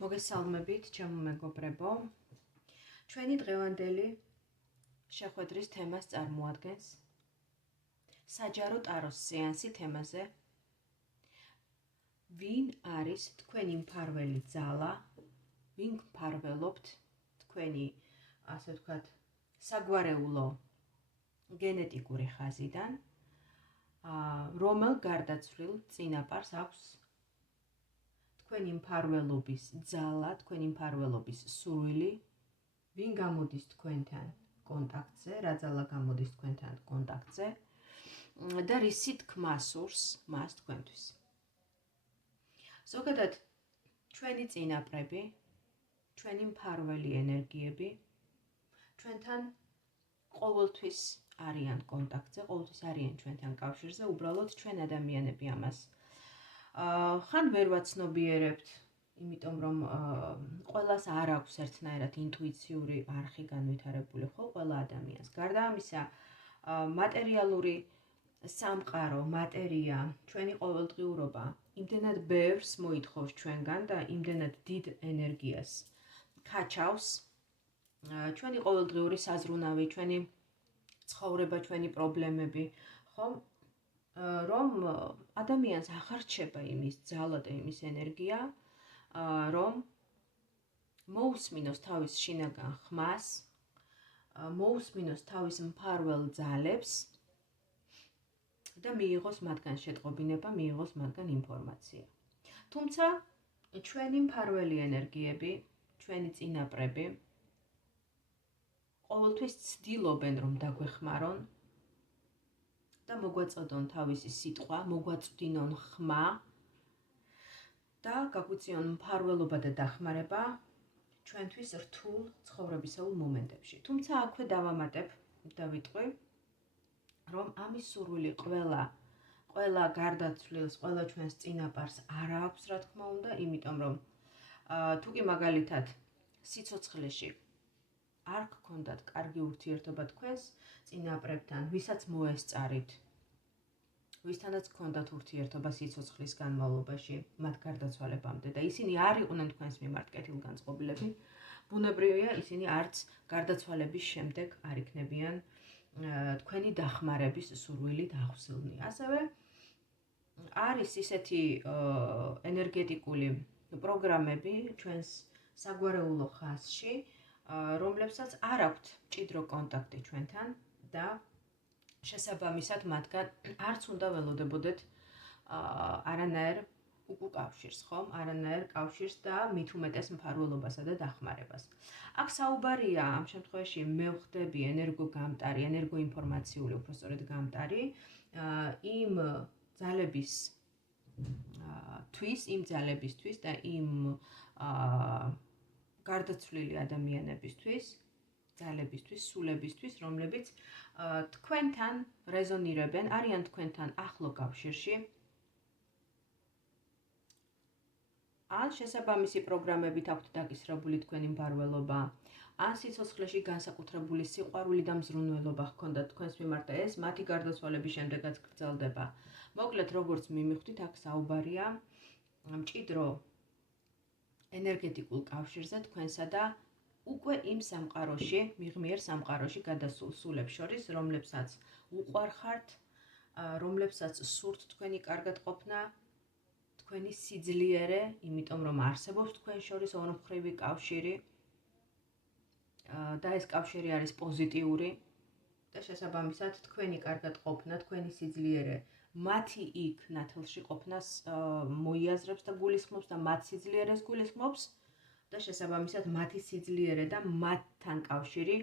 მოგესალმებით, ჩემო მეგობრებო. ჩვენი დღევანდელი შეხვედრის თემას წარმოადგენს საჯარო ტაროს სეანსი თემაზე. ვინ არის თქვენი მფარველი ძალა? ვინ მფარველობთ თქვენი, ასე ვთქვათ, საგვარეულო გენეტიკური ხაზიდან? რომელ გარდაცვლილ წინაპარს აქვს თქვენი მფარველობის ძალა, თქვენი მფარველობის სურვილი, ვინ გამოდის თქვენთან კონტაქტზე, რა ძალა გამოდის თქვენთან კონტაქტზე და რისი თქმა სურს მას თქვენთვის. ზოგადად ჩვენი წინაპრები, ჩვენი მფარველი ენერგიები ჩვენთან ყოველთვის არიან კონტაქტზე, ყოველთვის არიან ჩვენთან კავშირზე, უბრალოდ ჩვენ ადამიანები ამას ხან ვერ ვაცნობიერებთ, იმიტომ რომ ყველას არ აქვს ერთნაირად ინტუიციური არხი განვითარებული ხო ყველა ადამიანს. გარდა ამისა, მატერიალური სამყარო, მატერია, ჩვენი ყოველდღიურობა იმდენად ბევრს მოითხოვს ჩვენგან და იმდენად დიდ ენერგიას ქაჩავს, ჩვენი ყოველდღიური საზრუნავი, ჩვენი ცხოვრება, ჩვენი პრობლემები, ხო? რომ ადამიანს აღარ რჩება იმის ძალა და იმის ენერგია, რომ მოусმინოს თავის შინაგან ხმას, მოусმინოს თავის მფარველ ძალებს და მიიღოს მათგან შეტყობინება, მიიღოს მათგან ინფორმაცია. თუმცა ჩვენი მფარველი ენერგიები, ჩვენი წინაპრები ყოველთვის ცდილობენ რომ დაგვეხმარონ და მოგვაწოდონ თავისი სიტყვა, მოგვაწვდინონ ხმა და გაგვიწიონ მფარველობა და დახმარება ჩვენთვის რთულ ცხოვრებისეულ მომენტებში. თუმცა აქვე დავამატებ და ვიტყვი, რომ ამის სურვილი ყველა გარდაცვლილს, ყველა ჩვენს წინაპარს არ აქვს, რა თქმა უნდა, იმიტომ რომ თუ კი მაგალითად სიცოცხლეში არ გქონდათ კარგი ურთიერთობა თქვენს წინაპრებთან, ვისაც მოესწარით, ვისთანაც გქონდათ ურთიერთობა სიცოცხლის განმავლობაში, მათ გარდაცვალებამდე და ისინი არ იყვნენ თქვენს მიმართ კეთილგანწყობილები, ბუნებრივია ისინი არც გარდაცვალების შემდეგ არ იქნებიან თქვენი დახმარების სურვილით აღსილნი. ასევე არის ისეთი ენერგეტიკული პროგრამები ჩვენს საგვარეულო ხაზში, რომლებსაც არ აქვთ მჭიდრო კონტაქტი ჩვენთან და შესაბამისად მათგან არც უნდა ველოდებოდეთ არანაირ უკუკავშირს, ხომ? არანაირ კავშირს და მით უმეტეს მფარველობასა და დახმარებას. აქ საუბარია ამ შემთხვევაში მე ვხდები ენერგოგამტარი, ენერგოინფორმაციული, უпростоრედ გამტარი იმ ძალებისთვის და იმ გარდაცვლილი ადამიანებისთვის, ძალებისთვის, სულებისთვის, რომლებიც თქვენთან რეზონირებენ, არიან თქვენთან ახლო კავშირში. ან შესაბამისი პროგრამებით აქვთ დაკისრებული თქვენი მფარველობა, ან სიცოცხლეში განსაკუთრებული სიყვარული და მზრუნველობა ჰქონდათ თქვენს მიმართ და ეს მათი გარდაცვალების შემდეგაც გრძელდება. მოკლედ, როგორც მიმივხვდით, აქ საუბარია მჭიდრო ენერგეტიკულ კავშირზე თქვენსა და უკვე იმ სამყაროში, მიღმიერ სამყაროში გადასულ სულებს შორის, რომლებსაც უყვარხართ, რომლებსაც სურთ თქვენი კარგად ყოფნა, თქვენი სიძლიერე, იმიტომ რომ არსებობს თქვენ შორის ორმხრივი კავშირი და ეს კავშირი არის პოზიტიური და შესაბამისად თქვენი კარგად ყოფნა, თქვენი სიძლიერე მათი იქ ნათელში ყოფნას მოიაზრებს და გულისხმობს და მათ სიძლიერეს გულისხმობს და შესაბამისად მათი სიძლიერე და მათთან კავშირი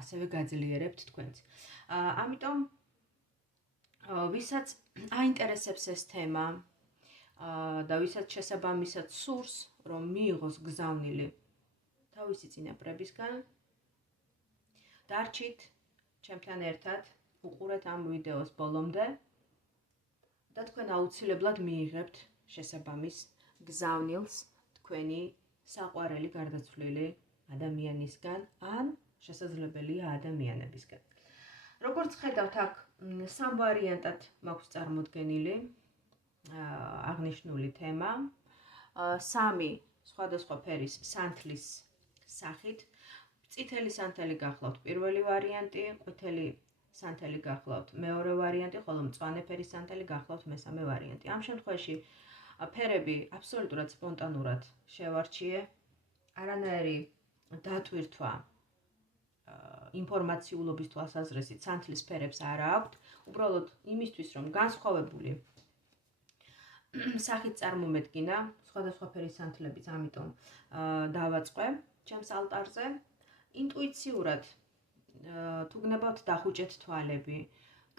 ასევე გაძლიერებთ თქვენც. ამიტომ ვისაც აინტერესებს ეს თემა და ვისაც შესაბამისად სურს, რომ მიიღოს გზავნილი თავისი წინაპრებისგან, დარჩით ჩემთან ერთად, უყურეთ ამ ვიდეოს ბოლომდე და თქვენ აუცილებლად მიიღებთ შესაბამის გზავნილს თქვენი საყვარელი გარდაცვლილი ადამიანისგან ან შესაძლებელია ადამიანებისგან. როგორც ხედავთ, აქ სამ ვარიანტად მაქვს წარმოდგენილი აღნიშნული თემა. 3 სხვადასხვა ფერის სანთლის სახით. წითელი სანთელი გახლავთ პირველი ვარიანტი, ყვითელი სანთელი გახლავთ მეორე ვარიანტი, ხოლო მწვანე ფერის სანთელი გახლავთ მესამე ვარიანტი. ამ შემთხვევაში ფერები აბსოლუტურად სპონტანურად შევარჩიე, არანაირი დატვირთვა ინფორმაციულობის თვალსაზრისით სანთლის ფერებს არ აქვთ, უბრალოდ იმისთვის, რომ განსხვავებული სახით წარმომედგინა სხვადასხვა ფერის სანთლების, ამიტომ დავაწყე ჩემს ალტარზე. ინტუიციურად თუ გნებავთ დახუჭეთ თვალები,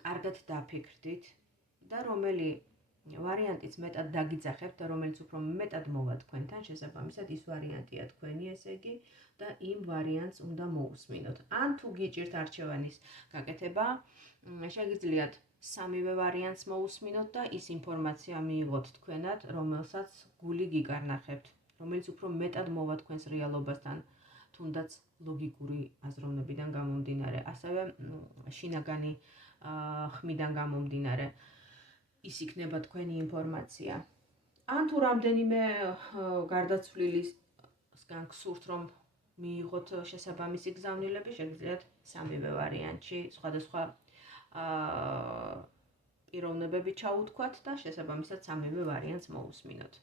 კარგად დაფიქრდით და რომელი ვარიანტიც მეტად დაგიძახებთ და რომელიც უფრო მეტად მოვა თქვენთან, შესაბამისად ის ვარიანტია თქვენი, ესე იგი, და იმ ვარიანტს უნდა მოусმინოთ. ან თუ გიჭირთ არჩევანის გაკეთება, შეგიძლიათ სამივე ვარიანტს მოусმინოთ და ის ინფორმაცია მიიღოთ თქვენად, რომელსაც გული გიკარნახებთ, რომელიც უფრო მეტად მოვა თქვენს რეალობასთან, თუნდაც ლოგიკური აზროვნებიდან გამომდინარე, ასევე შინაგანი ხმიდან გამომდინარე. ის იქნება თქვენი ინფორმაცია. ან თუ რამდენიმე გარდაცვლილისგან გსურთ, რომ მიიღოთ შესაბამისი გზავნილები, შეგიძლიათ სამივე ვარიანტში სხვადასხვა პიროვნებები ჩაუთქვათ და შესაბამისად სამივე ვარიანტს მოусმინოთ.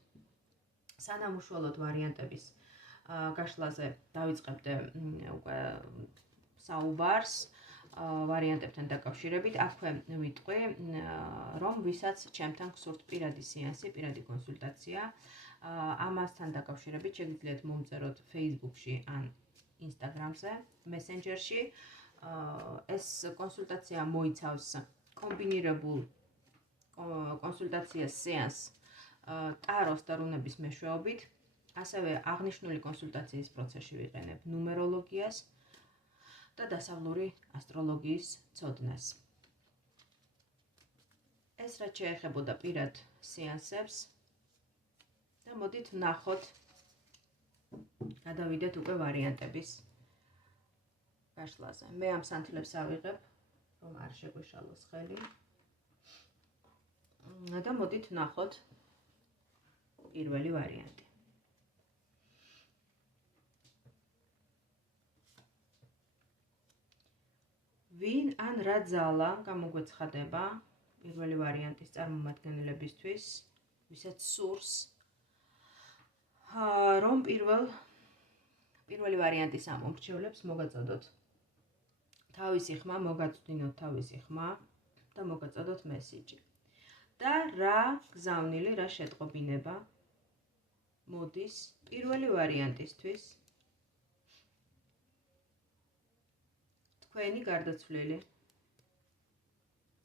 სანამ უშუალოდ ვარიანტების გაშლაზე დავიწყებდე უკვე საუბარს ვარიანტებთან დაკავშირებით, აქვე ვიტყვი, რომ ვისაც ჩემთან გსურთ პირადი სეანსი, პირადი კონსულტაცია, ამასთან დაკავშირებით შეგიძლიათ მომწეროთ Facebook-ში ან Instagram-ზე, Messenger-ში. ეს კონსულტაცია მოიცავს კომბინირებულ კონსულტაციას სეანს ტაროს და რუნების მეშვეობით, ასევე აღნიშნული კონსულტაციის პროცესში ვიყენებ ნუმეროლოგიას და დასავლური ასტროლოგიის ცოდნას. ეს რაც შეეხებოდა პირად სეანსებს და მოდით ვნახოთ, გადავიდეთ უკვე ვარიანტების გაშლაზე. მე ამ სანთლებს ავიღებ, რომ არ შეგვეშალოს ხელი. და მოდით ვნახოთ პირველი ვარიანტი. ვინ ან რა ძალა გამოგვეცხადება პირველი ვარიანტის წარმომადგენლებისთვის, ვისაც სურს, რომ პირველი ვარიანტის ამომრჩევლებს მოგაწოდოთ თავისი ხმა, მოგაწვდინოთ თავისი ხმა და მოგაწოდოთ მესიჯი. და რა გზავნილი, რა შეტყობინება მოდის პირველი ვარიანტისთვის თქვენი გარდაცვლილი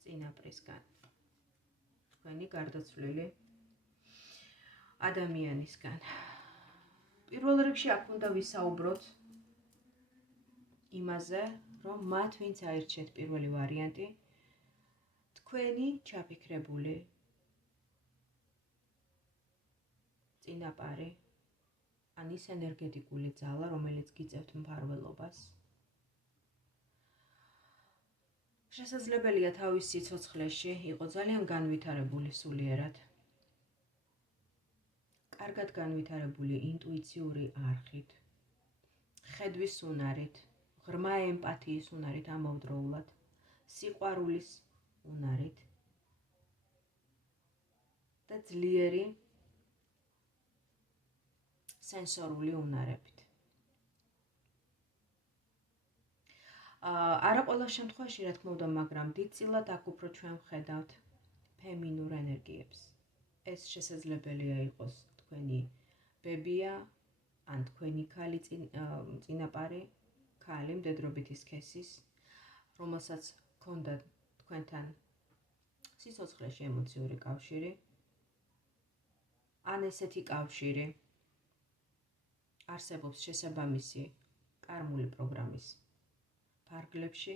წინაპრისგან, თქვენი გარდაცვლილი ადამიანისგან. პირველ რიგში აქ უნდა ვისაუბროთ იმაზე, რომ მათ ვინც აირჩიეთ პირველი ვარიანტი, თქვენი ჩაფიქრებული წინაპარი, ან ის ენერგეტიკული ძალა, რომელიც გიწევთ მფარველობას, შესაძლებელია თავის სიცოცხლეში იყო ძალიან განვითარებული სულიერად, კარგად განვითარებული ინტუიციური არხით, ხედვის უნარით, ღრმა ემპათიის უნარით ამავდროულად, სიყვარულის უნარით და ძლიერი სენსორული უნარებით. არა ყველა შემთხვევაში, რა თქმა უნდა, მაგრამ დიდწილად აქ უფრო ჩვენ ვხედავთ ფემინურ ენერგიებს. ეს შესაძლებელია იყოს თქვენი ბებია, ან თქვენი ქალი წინაპარი, ქალი მდედრობითი სქესის, რომელსაც ჰქონდა თქვენთან სიცოცხლეში ემოციური კავშირი, ან ესეთი კავშირი არსებობს შესაბამისი კარმული პროგრამის ფარგლებში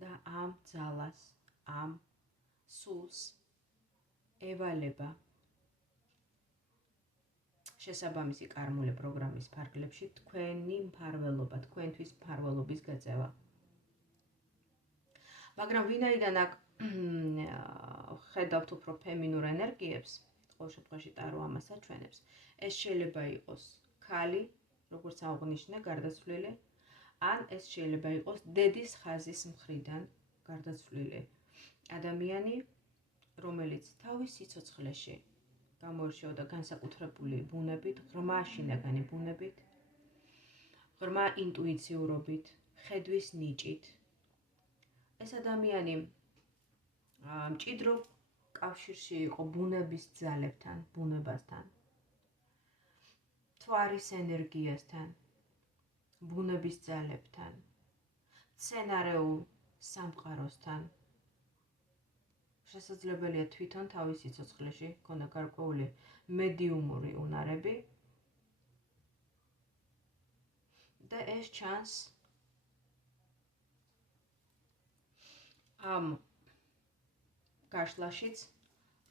და ამ ძალას, ამ სულს ევალება შესაბამისი კარმული პროგრამის ფარგლებში თქვენი მფარველობა, თქვენთვის მფარველობის გაწევა. მაგრამ ვინაიდან აქ ხედავთ უფრო ფემინურ ენერგიებს, ყოველ შემთხვევაში ტარო ამას აჩვენებს. ეს შეიძლება იყოს ქალი, როგორც აღნიშნე, გარდაცვლილი, ან ეს შეიძლება იყოს დედის ხაზის მხრიდან გარდაცვლილი ადამიანი, რომელიც თავის სიცოცხლეში გამოირჩეოდა განსაკუთრებული ბუნებით, ღრმა შინაგანი ბუნებით, ღრმა ინტუიციურობით, ხედვის ნიჭით. ეს ადამიანი მჭიდრო კავშირში იყო ბუნების ძალებთან, ბუნებასთან, მთვარის ენერგიასთან, ბუნების ძალებთან, მცენარეულ სამყაროსთან. შესაძლებელია თვითონ თავის სიცოცხლეში ჰქონდა გარკვეული მედიუმური უნარები და ეს ჩანს ამ გაშლაშიც,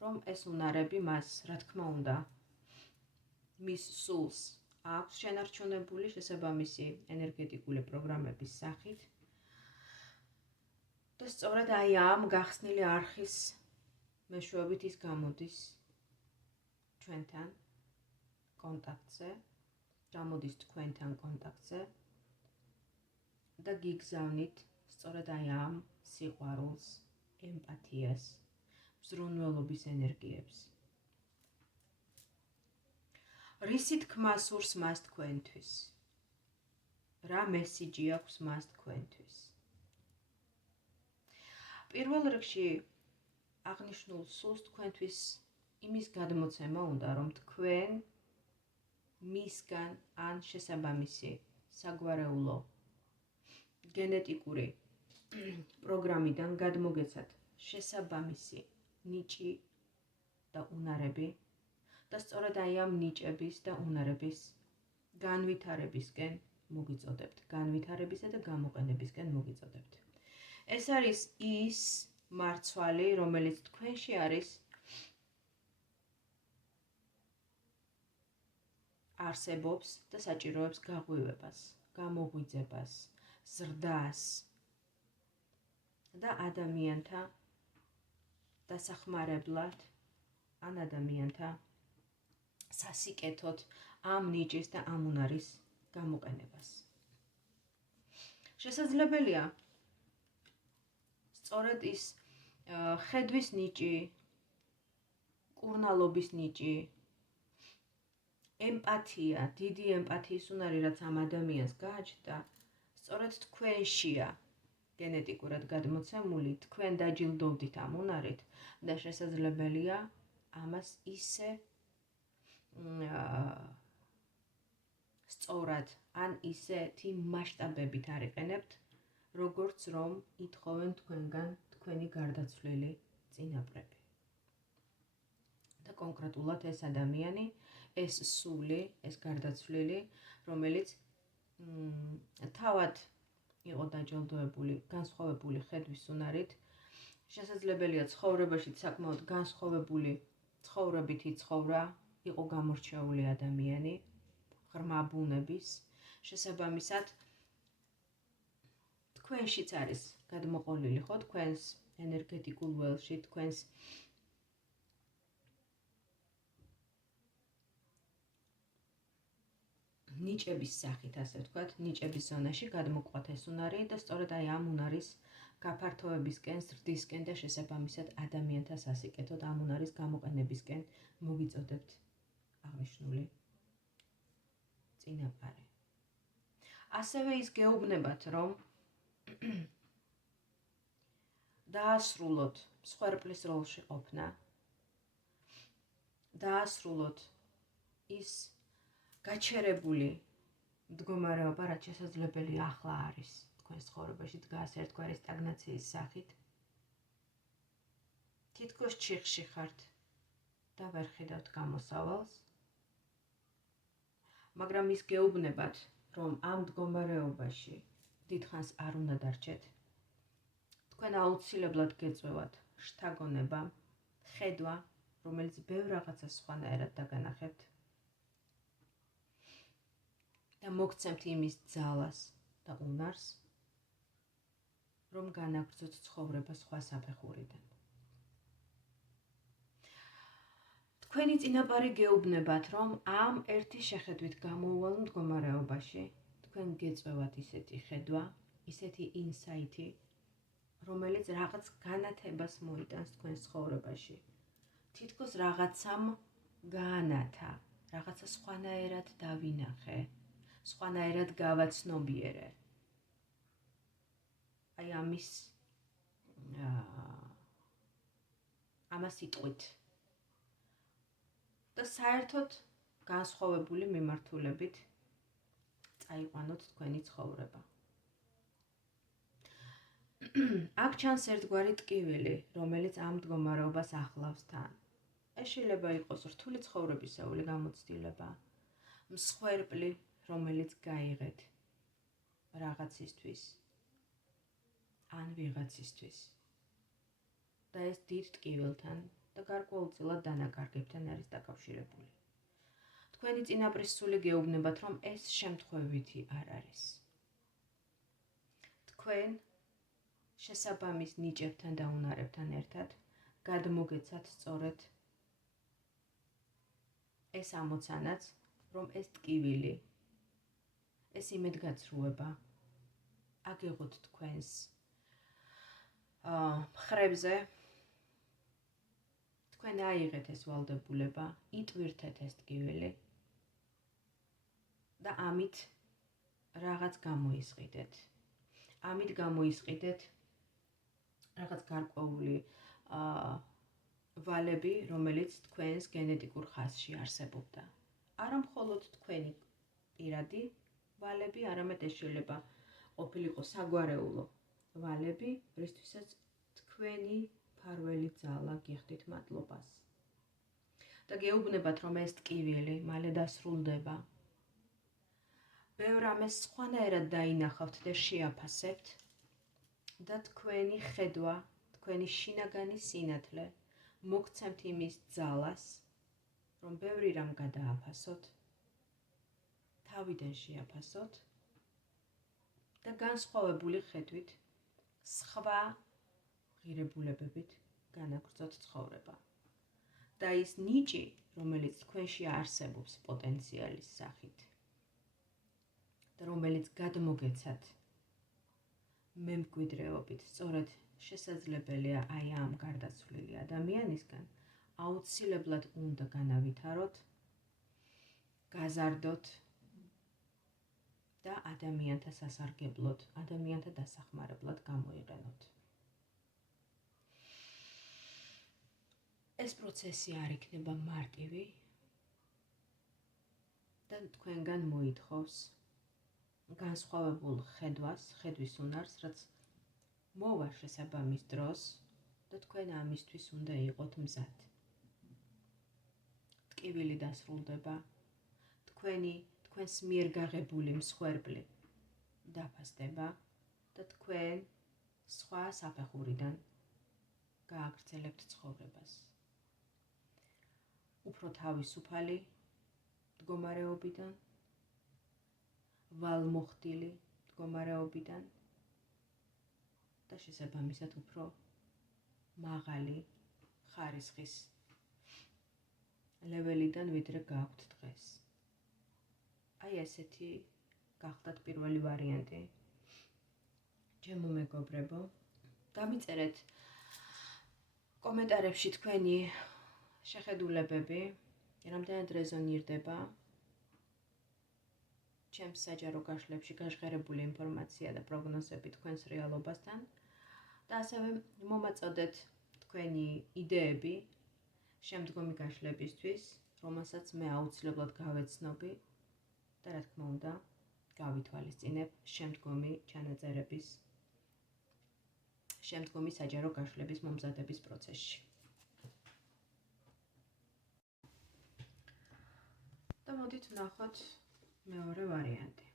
რომ ეს უნარები მას, რა თქმა უნდა, მის სულს აქვს შენარჩუნებული შესაბამისი ენერგეტიკული პროგრამების სახით და სწორედ აი ამ გახსნილი არხის მეშვეობით ის გამოდის ჩვენთან კონტაქტზე, გამოდის თქვენთან კონტაქტზე და გიგზავნით სწორედ აი ამ სიყვარულს, ემპათიას, მზრუნველობის ენერგიებს. რისი თქმა სურს მას თქვენთვის? რა მესიჯი აქვს მას თქვენთვის? პირველ რიგში აღნიშნულ სულს თქვენთვის იმის გადმოცემა უნდა, რომ თქვენ მისგან ან შესაბამისი საგვარეულო გენეტიკური პროგრამიდან გადმოგეცათ შესაბამისი ნიჭი და უნარები და სწორედ აი ამ ნიჭების და უნარების განვითარებისკენ მოგიწოდებთ, განვითარებისა და გამოყენებისკენ მოგიწოდებთ. ეს არის ის მარცვალი, რომელიც თქვენში არის არსებობს და საჭიროებს გაღვივებას, გამოღვიძებას, ზრდას და ადამიანთა დასახმარებლად ან ადამიანთა სასიკეთოდ ამ ნიჭის და ამ უნარის გამოყენებას. შესაძლებელია სწორედ ის ხედვის ნიჭი, კურნალობის ნიჭი, ემპათია, დიდი ემპათიის უნარი, რაც ამ ადამიანს გააჩნდა, სწორედ თქვენშია გენეტიკურად გადმოცემული, თქვენ დაჯილდოვდით ამ უნარით და შესაძლებელია ამას ისე სწორად ან ისეთი მასშტაბებით არიყენებთ, როგორც რომ ითხოვენ თქვენგან თქვენი გარდაცვლილი წინაპრები. და კონკრეტულად ეს ადამიანი, ეს სული, ეს გარდაცვლილი, რომელიც თავად იყო დაჯილდოებული განსხვავებული ხედვის უნარით, შესაძლებელია ცხოვრებაში საკმაოდ განსხვავებული ცხოვრებით იცხოვრა, იყო გამორჩეული ადამიანი, ღრმა ბუნების, შესაბამისად თქვენშიც არის გადმოყოლილი, ხო, თქვენს ენერგეტიკულ ველში, თქვენს ნიჭების სახით, ასე ვთქვათ, ნიჭების ზონაში გადმოყვათ ეს უნარი და სწორედ აი ამ უნარის გაფართოებისკენ, ზრდისკენ და შესაბამისად ადამიანთა სასიკეთოდ ამ უნარის გამოყენებისკენ მოგიწოდებთ აღნიშნული წინაპარი. ასევე ის გეუბნებათ, რომ დაასრულოთ მსხვერპლის როლში ყოფნა, დაასრულოთ ის გაჩერებული მდგომარეობა, რაც შესაძლებელია ახლა არის თქვენს ცხოვრებაში დგას ერთგვარი სტაგნაციის სახით. თითქოს ჩიხში ხართ და ვერ ხედავთ გამოსავალს, მაგრამ ის გეუბნებათ, რომ ამ მდგომარეობაში დიდხანს არ უნდა დარჩეთ. თქვენ აუცილებლად გეწვევათ შთაგონება, ხედვა, რომელიც ბევრ რაღაცას სხვანაირად დაგანახებთ და მოგცემთ იმის ძალას და უნარს, რომ განაგრძოთ ცხოვრება სხვა საფეხურიდან. თქვენი წინაპარი გეუბნებათ, რომ ამ ერთი შეხედვით გამოუვალ მდგომარეობაში თქვენ გეწევათ ისეთი ხედვა, ისეთი ინსაიტი, რომელიც რაღაც განათებას მოიტანს თქვენს ცხოვრებაში. თითქოს რაღაცამ გაანათა, რაღაცა სხვანაირად დავინახე, სხვანაირად გავაცნობიერე. აი ამას იტყვით. და საერთოდ განსხვავებული მიმართულებით წაიყვანოთ თქვენი ცხოვრება. აქ ჩანს ერთგვარი ტკივილი, რომელიც ამ მდგომარეობას ახლავს თან. ეს შეიძლება იყოს რთული ცხოვრებისეული გამოცდილება, მსხვერპლი, რომელიც გაიღეთ რაღაცისთვის ან ვიღაცისთვის. და ეს დიდ ტკივილთან და გარკვეულწილად დანაკარგებთან არის დაკავშირებული. თქვენი წინაპრის სული გეუბნებათ, რომ ეს შემთხვევითი არ არის. თქვენ შესაბამის ნიჭებთან და უნარებთან ერთად გადმოგეცათ სწორედ ეს ამოცანაც, რომ ეს ტკივილი, ეს იმედგაცრუება აგიღოთ თქვენს მხრებზე, თქვენ აიღეთ ეს ვალდებულება, იტვირთეთ ეს ტკივილი და ამით რაღაც გამოისყიდეთ. ამით გამოისყიდეთ რაღაც გარკვეული ვალები, რომელიც თქვენს გენეტიკურ ხაზში არსებობდა. არა მხოლოდ თქვენი პირადი ვალები, არამედ ეს შეიძლება ყოფილიყო საგვარეულო ვალები, რისთვისაც თქვენი ფარველი ძალა გიხდით მადლობას. და გეუბნებათ, რომ ეს ტკივილი მალე დასრულდება. ბევრ ამას სხვანაირად დაინახავთ და შეაფასებთ და თქვენი ხედვა, თქვენი შინაგანი სინათლე მოგცემთ იმის ძალას, რომ ბევრი რამ გადააფასოთ, თავიდან შეაფასოთ და განსხვავებული ხედვით სხვა ღირებულებებით განაგრძოთ ცხოვრება. და ის ნიჭი, რომელიც თქვენში არსებობს პოტენციალის სახით და რომელიც გადმოგეცათ მემკვიდრეობით, სწორედ შესაძლებელია აი ამ გარდაცვლილი ადამიანისგან, აუცილებლად უნდა განავითაროთ, გაზარდოთ და ადამიანთა სასარგებლოდ, ადამიანთა დასახმარებლად გამოიყენოთ. ეს პროცესი არ იქნება მარტივი და თქვენგან მოითხოვს განსხვავებულ ხედვის უნარს, რაც მოვა შესაბამის დროს და თქვენ ამისთვის უნდა იყოთ მზად. ტკივილი დასრულდება, თქვენს მიერ გაღებული მსხვერპლი დაფასდება და თქვენ სხვა საფეხურიდან გააგრძელებთ ცხოვრებას. უფრო თავისუფალი მდგომარეობიდან, ვალმოხდილი მდგომარეობიდან და შესაბამისად უფრო მაღალი ხარისხის ლეველიდან, ვიდრე გაქვთ დღეს. აი ესეთი გახდათ პირველი ვარიანტი. ჩემო მეგობრებო, დამიწერეთ კომენტარებში თქვენი შეხედულებები, რამდენად რეზონირდება ჩემს საჯარო გაშლებში გაჟღერებული ინფორმაცია და პროგნოზები თქვენს რეალობასთან და ასევე მომაწოდეთ თქვენი იდეები შემდგომი გაშლებისთვის, რომელსაც მე აუცილებლად გავეცნობი და რა თქმა უნდა გავითვალისწინებ შემდგომი ჩანაწერების, შემდგომი საჯარო გაშლების მომზადების პროცესში. და მოდით ვნახოთ მეორე ვარიანტი.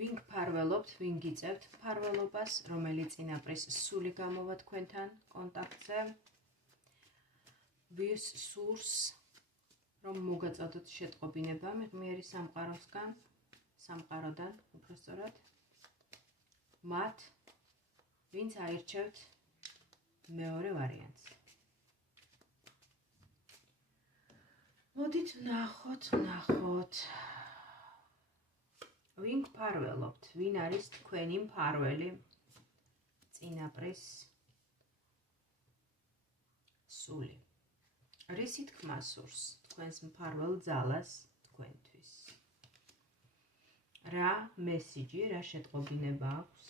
ვინ გფარველობთ, ვინ გიწევთ მფარველობას, რომელი წინაპრის სული გამოვა თქვენთან კონტაქტზე, ვის სურს, რომ მოგაწოდოთ შეტყობინება მიღმიერი სამყაროდან, უпростоრად, მათ, ვინც აირჩევთ მეორე ვარიანტს. მოდით ვნახოთ. ვინ გფარველობთ? ვინ არის თქვენი მფარველი? წინაპრის სული. რისი თქმა სურს თქვენს მფარველ ძალას თქვენთვის? რა მესიჯი, რა შეტყობინება აქვს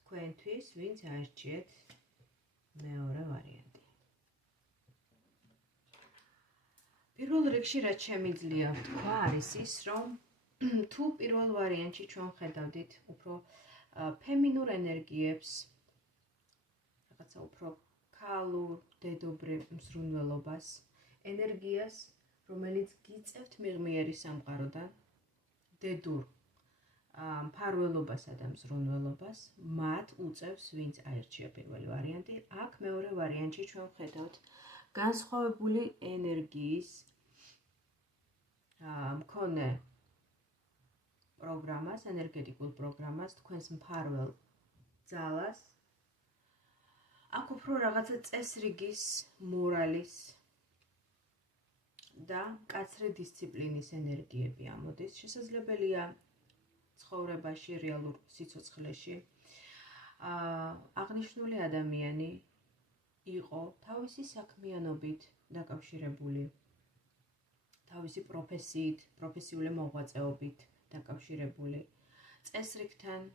თქვენთვის, ვინც აირჩიეთ მეორე ვარიანტი? პირველ რიგში რაც შემიძლია ვთქვა არის ის, რომ თუ პირველ ვარიანტში ჩვენ ხედავდით უფრო ფემინურ ენერგიებს, რაღაცა უფრო ქალურ, დედობრებ მზრუნველობას, ენერგიას, რომელიც გიწევთ მიღმიერი სამყაროდან, დედურ მფარველობასა და მზრუნველობას, მათ უწევს, ვინც აირჩია პირველი ვარიანტი. აქ მეორე ვარიანტში ჩვენ ხედავთ განსხვავებული ენერგიის მქონე პროგრამას, ენერგეტიკულ პროგრამას, თქვენს მფარველ ძალას. აქ უფრო რაღაცა წესრიგის, მორალის და მკაცრი დისციპლინის ენერგიები ამოდის. შესაძლებელია ცხოვრებაში, რეალურ სიცოცხლეში აღნიშნული ადამიანი იყო თავისი საქმიანობით დაკავშირებული, თავისი პროფესიით, პროფესიული მოღვაწეობით დაკავშირებული, წესრიგთან,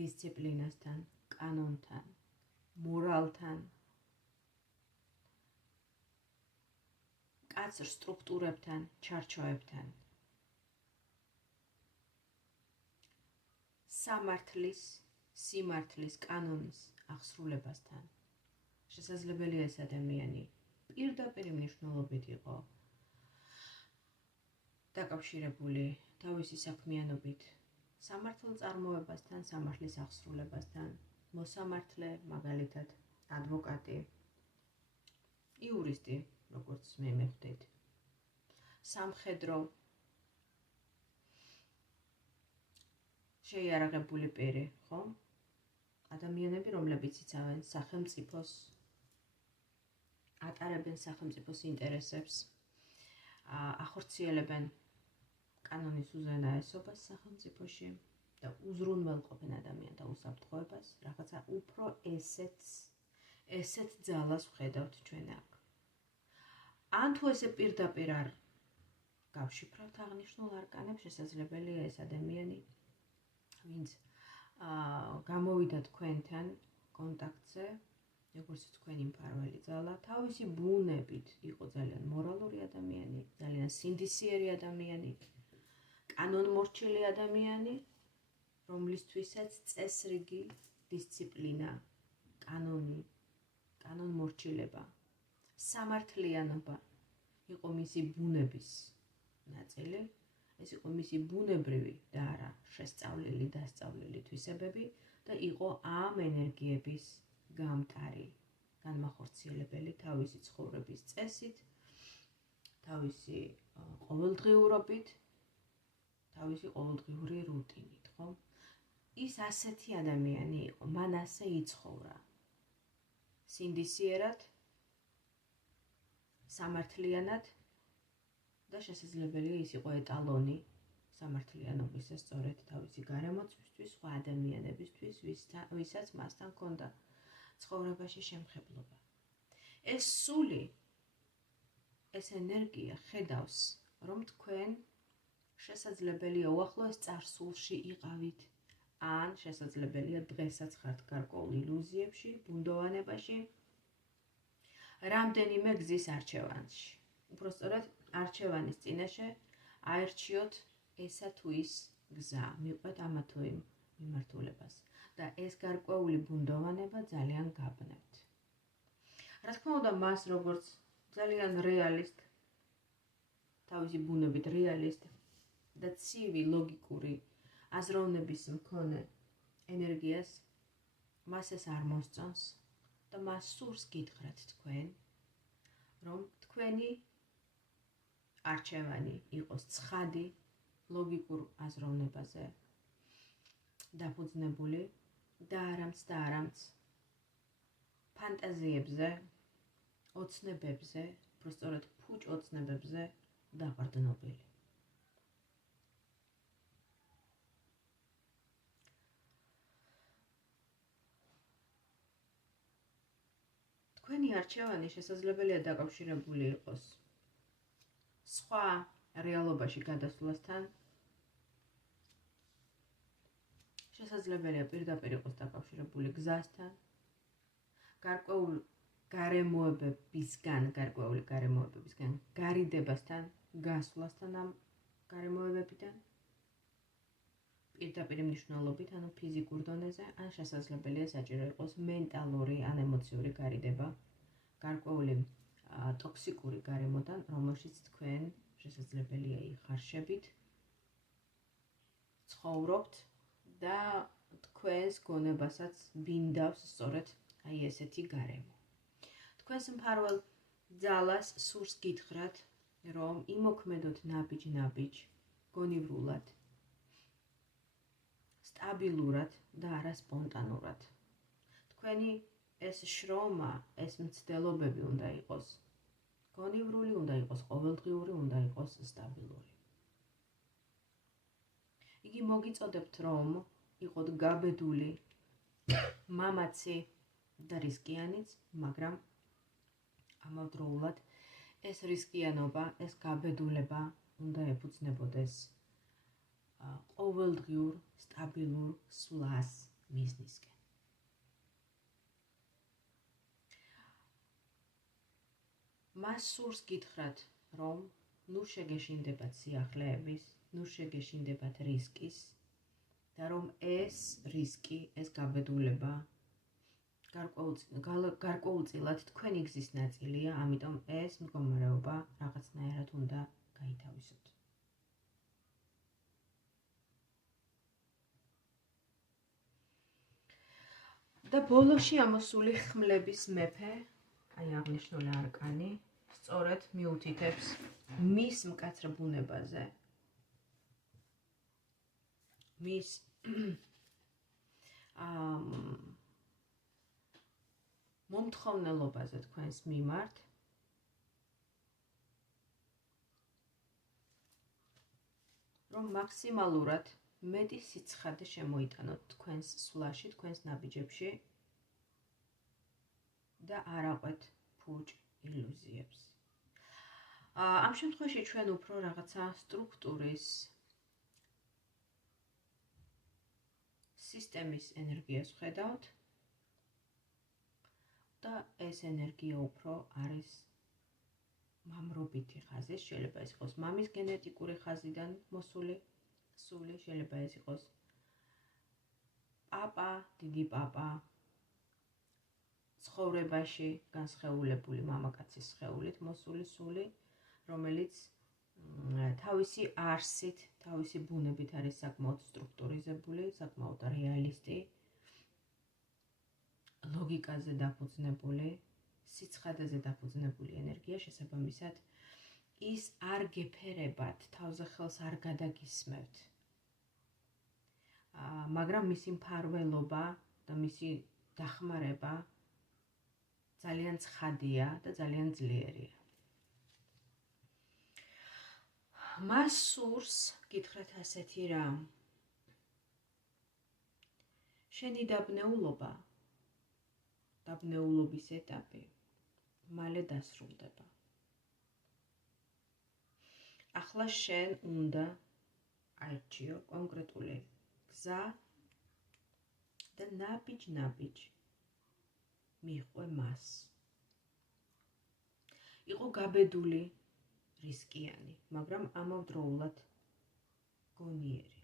დისციპლინასთან, კანონთან, მორალთან, მკაცრ სტრუქტურებთან, ჩარჩოებთან, სამართლის, სიმართლის, კანონის აღსრულებასთან. შესაძლებელია ეს ადამიანი პირდაპირ მნიშვნელობით იყო დაკავშირებული თავისი საქმიანობით სამართალწარმოებასთან, სამართლის აღსრულებასთან, მოსამართლე, მაგალითად, ადვოკატი, იურისტი, როგორც მე მივხვდით, სამხედრო, შეიარაღებული პირი, ხო? ადამიანები, რომლებიც იცავენ სახელმწიფოს, ატარებენ სახელმწიფოს ინტერესებს, ახორციელებენ კანონის უზენაესობას სახელმწიფოში და უზრუნველყოფენ ადამიანთა უსაფრთხოებას, რაღაცა უფრო ესეთ ძალას ვხედავთ ჩვენ აქ. ან თუ ესე პირდაპირ არ გავშიფროთ აღნიშნულ არკანებს, შესაძლებელია ეს ადამიანი, ვინც გამოვიდა თქვენთან კონტაქტზე, როგორც თქვენი მფარველი ძალა, თავისი ბუნებით იყო ძალიან მორალური ადამიანი, ძალიან სინდისიერი ადამიანი, კანონმორჩილი ადამიანი, რომლისთვისაც წესრიგი, დისციპლინა, კანონი, კანონმორჩილება, სამართლიანობა იყო მისი ბუნების ნაწილი. ეს იყო მისი ბუნებრივი და არა შესწავლილი, დასწავლილი თვისებები და იყო ამ ენერგიების გამტარი, განმახორციელებელი თავისი ცხოვრების წესით, თავისი ყოველდღიურობით, თავისი ყოველდღიური რუტინით, ხო? ის ასეთი ადამიანი იყო, მან ასე იცხოვრა. სინდისიერად, სამართლიანად და შესაძლებელია ის იყო ეტალონი სამართლიანობის სწორედ თავისი გარემოცვისთვის, სხვა ადამიანებისთვის, ვისაც მასთან ჰქონდა ცხოვრებაში შემხებლობა. ეს სული, ეს ენერგია ხედავს, რომ თქვენ შესაძლებელია უახლოეს წარსულში იყავით, ან შესაძლებელია დღესაც ხართ გარკვეულ ილუზიებში, ბუნდოვანებაში, რამდენიმე გზის არჩევანში. უпростоრად არჩევანის წინაშე აერჩიოთ ესა თუ ის გზა, მიყვეთ ამა თუ იმ მიმართულებას და ეს გარკვეული ბუნდოვანება ძალიან გაბნევთ. რა თქმა უნდა, მას როგორც ძალიან რეალისტ, თავისი ბუნებით რეალისტ და ცივი ლოგიკური აზროვნების მქონე ენერგიას მას ეს არ მოსწონს და მას სურს გითხრათ თქვენ, რომ თქვენი არჩევანი იყოს ცხადი, ლოგიკურ აზროვნებაზე დაფუძნებული და არამც ფანტაზიებზე, ოცნებებზე, უბრალოდ ფუჭ ოცნებებზე დაყრდნობილი. თქვენი არჩევანი შესაძლებელია დაკავშირებული იყოს სხვა რეალობაში გადასვლასთან, შესაძლებელია პირდაპირ იყოს დაკავშირებული გზასთან, გარკვეული გარემოებებისგან გარიდებასთან, გასვლასთან ამ გარემოებებიდან, პირდაპირ მნიშვნელობით, ანუ ფიზიკურ დონეზე, ან შესაძლებელია საჭირო იყოს მენტალური ან ემოციური გარიდება, გარკვეული ტოქსიკური გარემოდან, რომელშიც თქვენ შესაძლებელია იხარშებით, ცხოვრობთ და თქვენს გონებასაც ბინდავს სწორედ აი ესეთი გარემო. თქვენს მფარველ ძალას სურს გითხრათ, რომ იმოქმედოთ ნაბიჯ-ნაბიჯ, გონივრულად, სტაბილურად და არა სპონტანურად. თქვენი ეს შრომა, ეს მცდელობები უნდა იყოს გონივრული, უნდა იყოს ყოველდღიური, უნდა იყოს სტაბილური. იგი მოგიწოდებთ, რომ იყოთ გაბედული, მამაცი და რისკიანიც, მაგრამ ამავდროულად ეს რისკიანობა, ეს გაბედულება უნდა ეფუძნებოდეს ყოველდღიურ, სტაბილურ სვლას მიზნისკენ. მას სურს გითხრათ, რომ ნუ შეგეშინდებათ სიახლეების, ნუ შეგეშინდებათ რისკის და რომ ეს რისკი, ეს გაბედულება გარკვეულწილად თქვენი გზის ნაწილია, ამიტომ ეს მდგომარეობა რაღაცნაირად უნდა გაითავისოთ. და ბოლოში ამოსული ხმლების მეფე, აი აღნიშნული არკანი, სწორედ მიუთითებს მის მკაცრ ბუნებაზე, მის მომთხოვნელობაზე თქვენს მიმართ, რომ მაქსიმალურად მეტი სიცხადე შემოიტანოთ თქვენს სვლაში, თქვენს ნაბიჯებში და არ აყვეთ ფუჭ ილუზიებს. ამ შემთხვევაში ჩვენ უფრო რაღაცა სტრუქტურის, სისტემის ენერგიას ვხედავთ და ეს ენერგია უფრო არის მამრობითი ხაზის, შეიძლება ეს იყოს მამის გენეტიკური ხაზიდან მოსული სული, შეიძლება ეს იყოს პაპა, დიდი პაპა, ცხოვრებაში განსხეულებული მამაკაცის სხეულით მოსული სული, რომელიც თავისი არსით, თავისი ბუნებით არის საკმაოდ სტრუქტურიზებული, საკმაოდ რეალისტი, ლოგიკაზე დაფუძნებული, სიცხადეზე დაფუძნებული ენერგია, შესაბამისად, ის არ გეფერებათ, თავზე ხელს არ გადაგისმევთ. მაგრამ მისი მფარველობა და მისი დახმარება ძალიან ცხადია და ძალიან ძლიერია. მას სურს გითხრათ ასეთი რამ. შენი დაბნეულობა, დაბნეულობის ეტაპი მალე დასრულდება. ახლა შენ უნდა აირჩიო კონკრეტული გზა და ნაბიჯ-ნაბიჯ მიყვე მას. იყო გაბედული, რისკიანი, მაგრამ ამავდროულად გონიერი.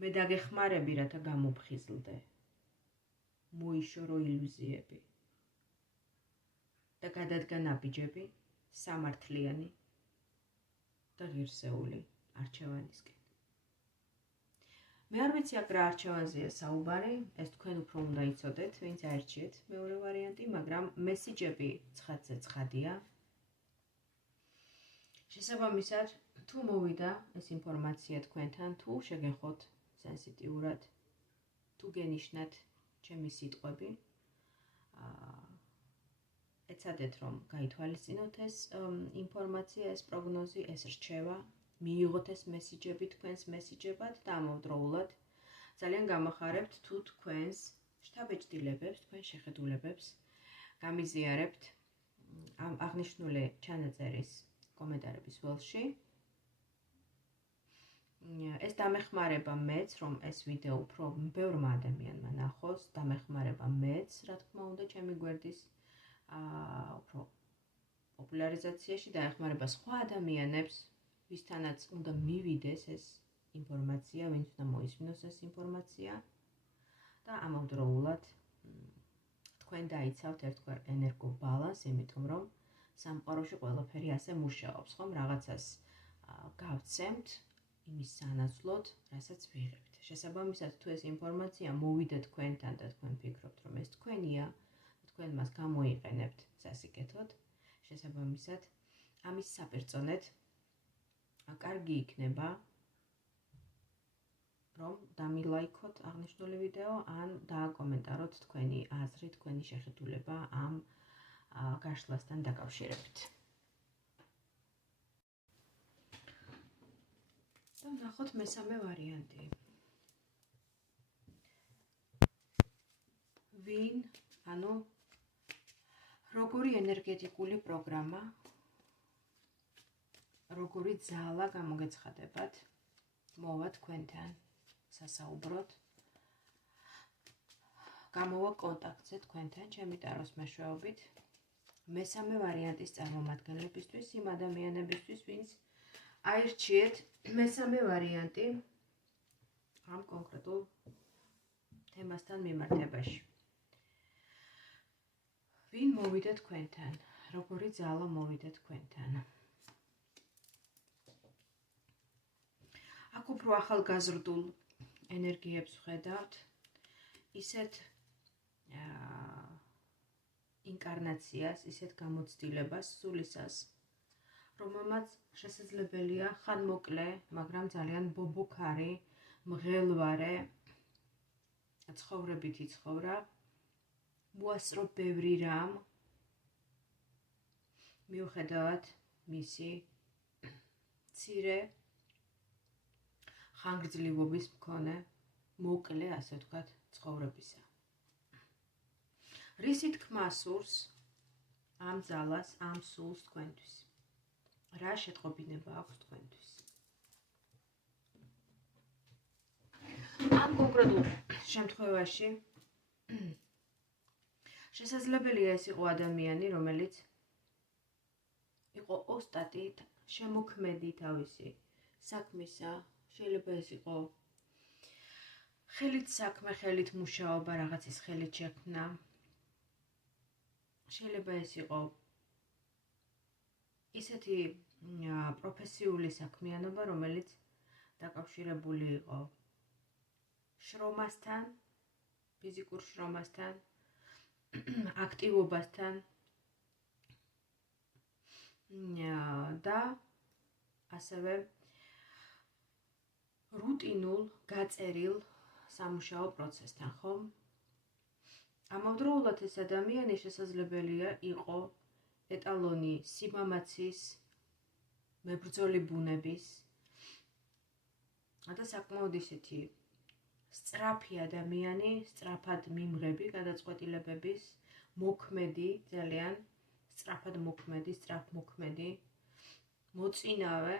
მე დაგეხმარები, რათა გამოფხიზლდე. მოიშორო ილუზიები და გადადგა ნაბიჯები სამართლიანი და ღირსეული არჩევანისკენ. მე არ ვიცი აქ რა არჩევანზეა საუბარი, ეს თქვენ უფრო უნდა იცოდეთ, ვინც აერჩიეთ მეორე ვარიანტი, მაგრამ მესიჯები ცხადზე ცხადია. შესაბამისად, თუ მოვიდა ეს ინფორმაცია თქვენთან, თუ შეგეხოთ სენსიტიურად, თუ გენიშნათ ჩემი სიტყვები, ეცადეთ, რომ გაითვალისწინოთ ეს ინფორმაცია, ეს პროგნოზი, ეს რჩევა, მიიღოთ ეს მესიჯები თქვენს მესიჯებად და ამავდროულად ძალიან გამახარებთ თუ თქვენს შთაბეჭდილებებს, თქვენ შეხედულებებს გამიზიარებთ ამ აღნიშნული ჩანაწერის კომენტარების ველში. ეს დამეხმარება მეც, რომ ეს ვიდეო უფრო ბევრმა ადამიანმა ნახოს, დამეხმარება მეც, რა თქმა უნდა, ჩემი გვერდის უფრო პოპულარიზაციაში, დაეხმარება სხვა ადამიანებს, ვისთანაც უნდა მივიდეს ეს ინფორმაცია, ვინც უნდა მოისმინოს ეს ინფორმაცია და ამავდროულად თქვენ დაიცავთ ერთგვარ ენერგო ბალანსს, იმიტომ რომ სამყაროში ყველაფერი ასე მუშაობს, ხომ? რაღაცას გავცემთ იმის სანაცვლოდ, რასაც ვიღებთ. შესაბამისად, თუ ეს ინფორმაცია მოვიდა თქვენთან და თქვენ ფიქრობთ, რომ ეს თქვენია, თქვენ მას გამოიყენებთ სასიკეთოდ, შესაბამისად, ამის საპირწონედ კარგი იქნება, რომ დამილაიქოთ აღნიშნული ვიდეო, ან დააკომენტაროთ თქვენი აზრი, თქვენი შეხედულება ამ გაშლასთან დაკავშირებით. და ნახოთ მესამე ვარიანტი. ვინ, ანუ როგორი ენერგეტიკული პროგრამა, როგორი ძალა გამოგეცხადებათ, მოვა თქვენთან სასაუბროთ, გამოვა კონტაქტზე თქვენთან, ჩემი ტაროს მეშვეობით, მესამე ვარიანტის წარმომადგენლებისთვის, იმ ადამიანებისთვის, ვინც აირჩიეთ მესამე ვარიანტი ამ კონკრეტულ თემასთან მიმართებაში. ვინ მოვიდა თქვენთან, როგორი ძალა მოვიდა თქვენთან. აქ უფრო ახალგაზრდულ ენერგიებს ვხედავთ, ისეთ ინკარნაციას, ისეთ გამოცდილებას, სულისას, რომელმაც შესაძლებელია ხანმოკლე, მაგრამ ძალიან ბობოქარი, მღელვარე ცხოვრებით იცხოვრა, მოასწრო ბევრი რამ, მიუხედავად მისი მცირე ხანგრძლივობის მქონე, მოკლე, ასე ვთქვათ, ცხოვრებისა. რისი თქმა სურს ამ ძალას, ამ სულს თქვენთვის? რა შეტყობინება აქვს თქვენთვის? ამ კონკრეტულ შემთხვევაში შესაძლებელია ეს იყო ადამიანი, რომელიც იყო ოსტატი, შემოქმედი თავისი საქმისა, შეიძლება ეს იყო ხელით საქმე, ხელით მუშაობა, რაღაცის ხელით შექმნა, შეიძლება ეს იყო ისეთი პროფესიული საქმიანობა, რომელიც დაკავშირებული იყო შრომასთან, ფიზიკურ შრომასთან, აქტივობასთან და ასევე რუტინულ, გაწერილ სამუშაო პროცესთან, ხომ? ამავდროულად ეს ადამიანი შესაძლებელია იყო ეტალონი სიმამაცის, მებრძოლი ბუნების და საკმაოდ ისეთი სწრაფი ადამიანი, სწრაფად მიმღები გადაწყვეტილებების, მოქმედი, ძალიან სწრაფად მოქმედი, სწრაფმოქმედი, მოწინავე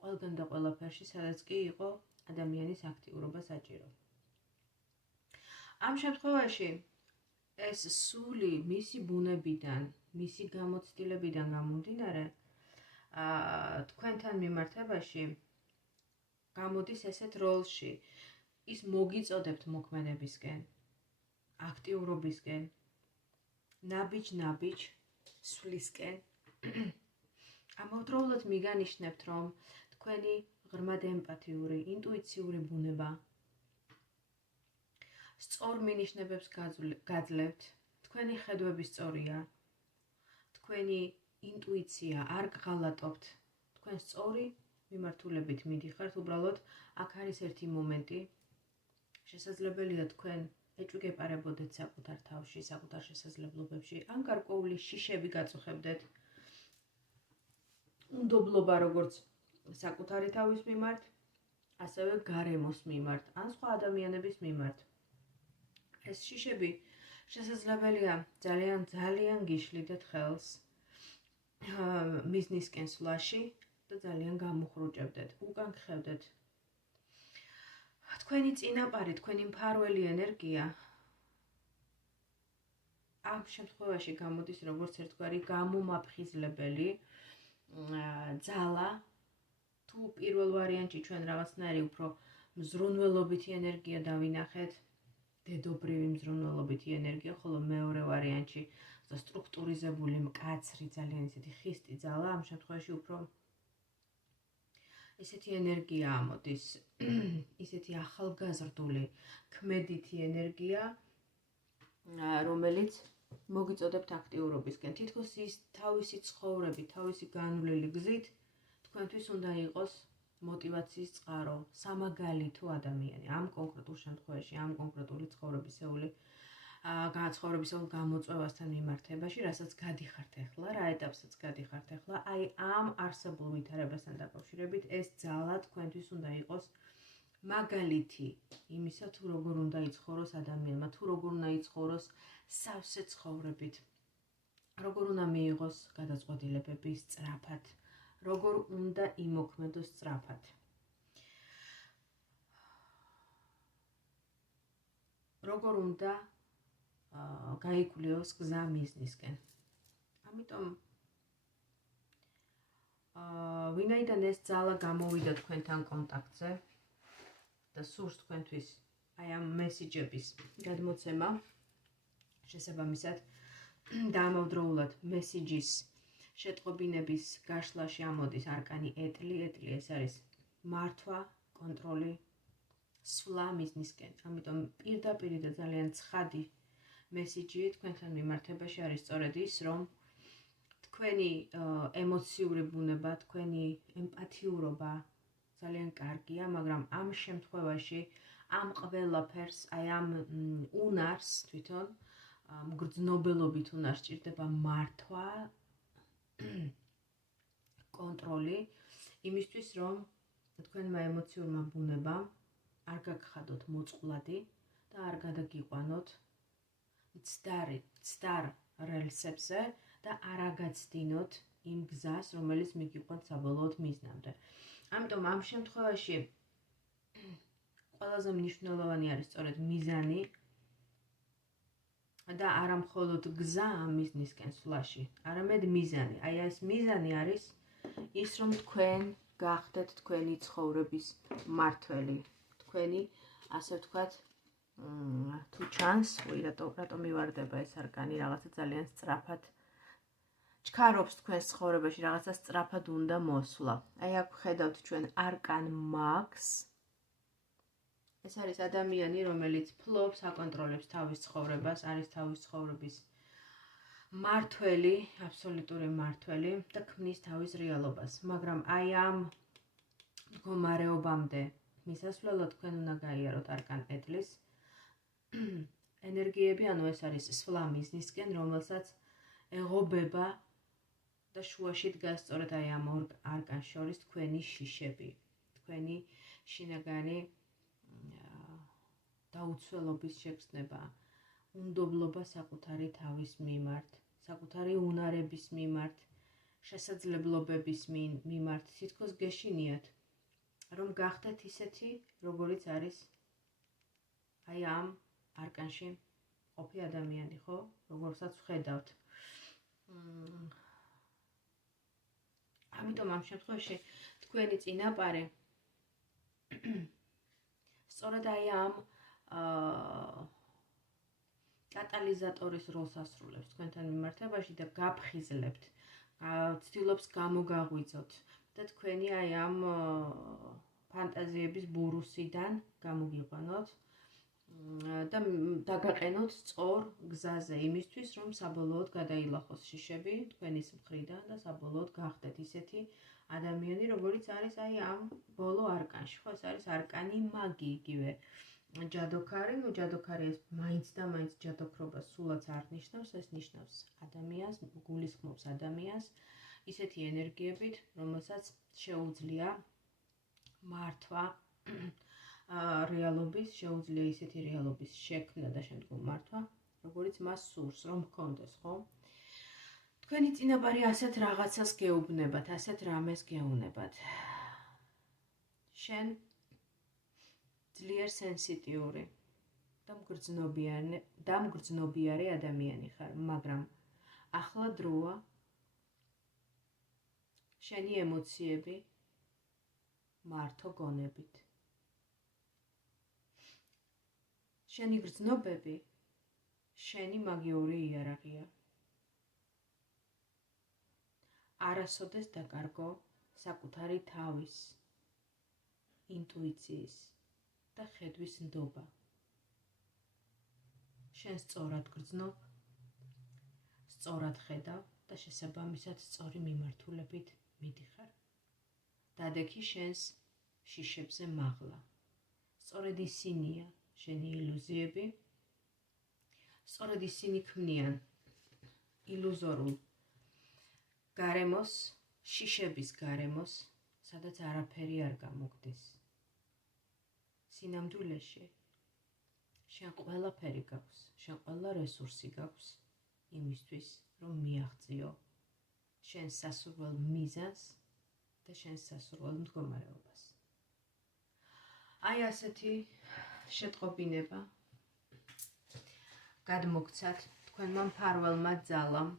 ყველგან და ყველაფერში, სადაც კი იყო ადამიანის აქტიურობა საჭირო. ამ შემთხვევაში ეს სული მისი ბუნებიდან, მისი გამოცდილებიდან გამომდინარე, თქვენთან მიმართებაში გამოდის ესეთ როლში. ის მოგიწოდებთ მოქმედებისკენ, აქტიურობისკენ, ნაბიჯ სვლისკენ. ამავდროულად მიგანიშნებთ, რომ თქვენი ღრმად ემპათიური, ინტუიციური ბუნება სწორ მინიშნებებს გაძლევთ, თქვენი ხედვები სწორია, თქვენი ინტუიცია არ გღალატობთ, თქვენ სწორი მიმართულებით მიდიხართ, უბრალოდ აქ არის ერთი მომენტი, შესაძლებელია თქვენ ეჭვი გეპარებოდეთ საკუთარ თავში, საკუთარ შესაძლებლობებში, ან გარკვეული შიშები გაწუხებდეთ. უნდობლობა როგორც საკუთარი თავის მიმართ, ასევე გარემოს მიმართ, ან სხვა ადამიანების მიმართ. ეს შიშები შესაძლებელია ძალიან გიშლიდეთ ხელს მიზნისკენ სვლაში და ძალიან გამოხრუჭებდეთ, უკან გხევდეთ. თქვენი წინაპარი, თქვენი მფარველი ენერგია ამ შემთხვევაში გამოდის როგორც ერთგვარი გამომაფხიზლებელი ძალა, თუ პირველ ვარიანტში ჩვენ რაღაცნაირი უფრო მზრუნველობითი ენერგია დავინახეთ, დედობრივი მზრუნველობითი ენერგია, ხოლო მეორე ვარიანტში სტრუქტურიზებული, მკაცრი, ძალიან ისეთი ხისტი ძალა, ამ შემთხვევაში უფრო ესეთი ენერგია ამოდის, ისეთი ახალგაზრდული, ქმედითი ენერგია, რომელიც მოგიწოდებთ აქტიურობისკენ. თითქოს ის თავისი ცხოვრები, თავისი განვლილი გზით თქვენთვის უნდა იყოს მოტივაციის წყარო, სამაგალითო ადამიანი. ამ კონკრეტულ შემთხვევაში, ამ კონკრეტული ცხოვრებისეული გამოწვევასთან მიმართებაში, რასაც გადიხართ ახლა, რა ეტაპსაც გადიხართ ახლა, აი ამ არსებულ ვითარებასთან დაკავშირებით ეს ძალა თქვენთვის უნდა იყოს მაგალითი იმისა, თუ როგორ უნდა იცხოვროს ადამიანმა, თუ როგორ უნდა იცხოვროს სავსე ცხოვრებით, როგორ უნდა მიიღოს გადაწყვეტილებები სწრაფად, როგორ უნდა იმოქმედოს სწრაფად. როგორ უნდა გაიკვლიოს გზა მიზნისკენ. ამიტომ ვინაიდან ეს ძალა გამოვიდა თქვენთან კონტაქტზე და სურს თქვენთვის აი ამ მესიჯების გადმოცემა, შესაბამისად დაამავდროულად მესიჯის შეტყობინების გაშლაში ამოდის არკანი ეტლი. ეტლი ეს არის მართვა, კონტროლი, სვლა მიზნისკენ. ამიტომ პირდაპირ და ძალიან ცხადი მესიჯი თქვენთან მიმართებაში არის სწორედ ის, რომ თქვენი ემოციური ბუნება, თქვენი ემპათიურობა ძალიან კარგია, მაგრამ ამ შემთხვევაში ამ ყველაფერს, აი ამ უნარს თვითონ, მგრძნობელობით უნარს ჭირდება მართვა, კონტროლი, იმისთვის, რომ თქვენმა ემოციურმა ბუნებამ არ გაგხადოთ მოწყვლადი და არ გადაგიყვანოთ მცდარ რელსებზე და არ აგაცდინოთ იმ გზას, რომელიც მიგიყვანთ საბოლოოდ მიზნამდე. ამიტომ ამ შემთხვევაში ყველაზე მნიშვნელოვანი არის სწორედ მიზანი და არა მხოლოდ გზა ამ მიზნისკენ სვლაში, არამედ მიზანი. აი ეს მიზანი არის ის, რომ თქვენ გახდეთ თქვენი ცხოვრების მართველი, თქვენი, ასე ვთქვათ, თუ ჩანს, რატომ მივარდება ეს არკანი, რაღაცა ძალიან სწრაფად ჩქარობს თქვენს ცხოვრებაში, რაღაცა სწრაფად უნდა მოსვლა. აი აქ ხედავთ ჩვენ არკან მაგს. ეს არის ადამიანი, რომელიც ფლობს, აკონტროლებს თავის ცხოვრებას, არის თავის ცხოვრების მართველი, აბსოლუტური მართველი და ქმნის თავის რეალობას. მაგრამ აი ამ მდგომარეობამდე მისასვლელად თქვენ უნდა გაიაროთ არკან ეტლის ენერგიები, ანუ ეს არის სვლა მიზნისკენ, რომელსაც ეღობება და შუაში დგას სწორედ აი ამ ორ არკანს შორის თქვენი შიშები, თქვენი შინაგანი დაუცველობის შეგრძნება, უნდობლობა საკუთარი თავის მიმართ, საკუთარი უნარების მიმართ, შესაძლებლობების მიმართ, თითქოს გეშინიათ, რომ გახდეთ ისეთი, როგორიც არის აი ამ არკანში ყოფი ადამიანი, ხო? როგორსაც ვხედავთ. ამიტომ ამ შემთხვევაში თქვენი წინაპარი სწორედ აი ამ კატალიზატორის როლს ასრულებს თქვენთან მიმართებაში და გაფხიზლებთ, ცდილობს გამოგაღვიძოთ და თქვენი აი ამ ფანტაზიების ბურუსიდან გამოგიყვანოთ და დაგაყენოთ სწორ გზაზე იმისთვის, რომ საბოლოოდ გადაილახოს შიშები თქვენის მხრიდან და საბოლოოდ გახდეთ ისეთი ადამიანი, როგორც არის აი ამ ბოლო არკანში. ხო, ეს არის არკანი მაგი იგივე. ჯადოქარი, ჯადოქარი ეს მაინც და მაინც ჯადოქრობას სულაც არ ნიშნავს, ეს ნიშნავს ადამიანს, გულისხმობს ადამიანს ისეთი ენერგიებით, რომელსაც შეუძლია მართვა რეალობის, შეუძლია ისეთი რეალობის შექმნა და შემდგომ მართვა, როგორც მას სურს, რომ ჰქონდეს, ხო? თქვენი წინაპარი ასეთ რაღაცას გეუბნებათ, ასეთ რამეს გეუბნებათ. შენ ძლიერ სენსიტიური და მგრძნობიარე ადამიანი ხარ, მაგრამ ახლა დროა შენი ემოციები მართო გონებით. შენი გრძნობები შენი მაგიური იარაღია. არასოდეს დაკარგო საკუთარი თავის, ინტუიციის და ხედვის ნდობა. შენ სწორად გრძნობ, სწორად ხედავ და შესაბამისად სწორი მიმართულებით მიდიხარ. დადექი შენს შიშებზე მაღლა. სწორედ ისინია შენი ილუზიები, სწორედ ისინი ქმნიან ილუზორულ გარემოს, შიშების გარემოს, სადაც არაფერი არ გამოგდის. სინამდვილეში შენ ყველაფერი გაქვს, შენ ყველა რესურსი გაქვს იმისთვის, რომ მიაღწიო შენ სასურველ მიზანს და შენ სასურველ მდგომარეობას. აი ასეთი შეტყობინება გადმოგცათ თქვენმა მფარველმა ძალამ,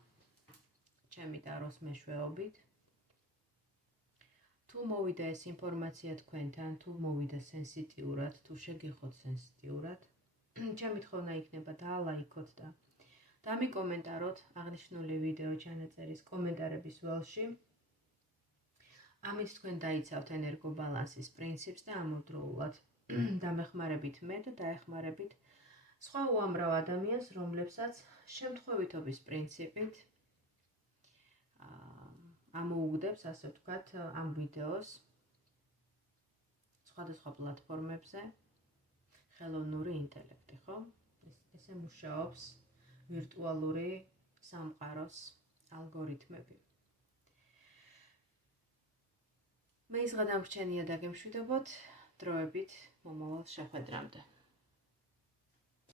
ჩემი ტაროს მეშვეობით. თუ მოვიდა ეს ინფორმაცია თქვენთან, თუ მოვიდა სენსიტიურად, თუ შეგეხოთ სენსიტიურად, ჩემი თხოვნა იქნება დაალაიქოთ და დამიკომენტაროთ აღნიშნული ვიდეო ჩანაწერის კომენტარების ველში. ამით თქვენ დაიცავთ ენერგობალანსის პრინციპს და ამავდროულად დამეხმარებით მე და დაეხმარებით სხვა უამრავ ადამიანს, რომლებსაც შემთხვევითობის პრინციპით ამოუგდებს, ასე ვთქვათ, ამ ვიდეოს სხვადასხვა პლატფორმებზე ხელოვნური ინტელექტი, ხო? ესე მუშაობს ვირტუალური სამყაროს ალგორითმები. მე ის გადამრჩენია დაგემშვიდობოთ დროებით მომავალ შეხვედრამდე.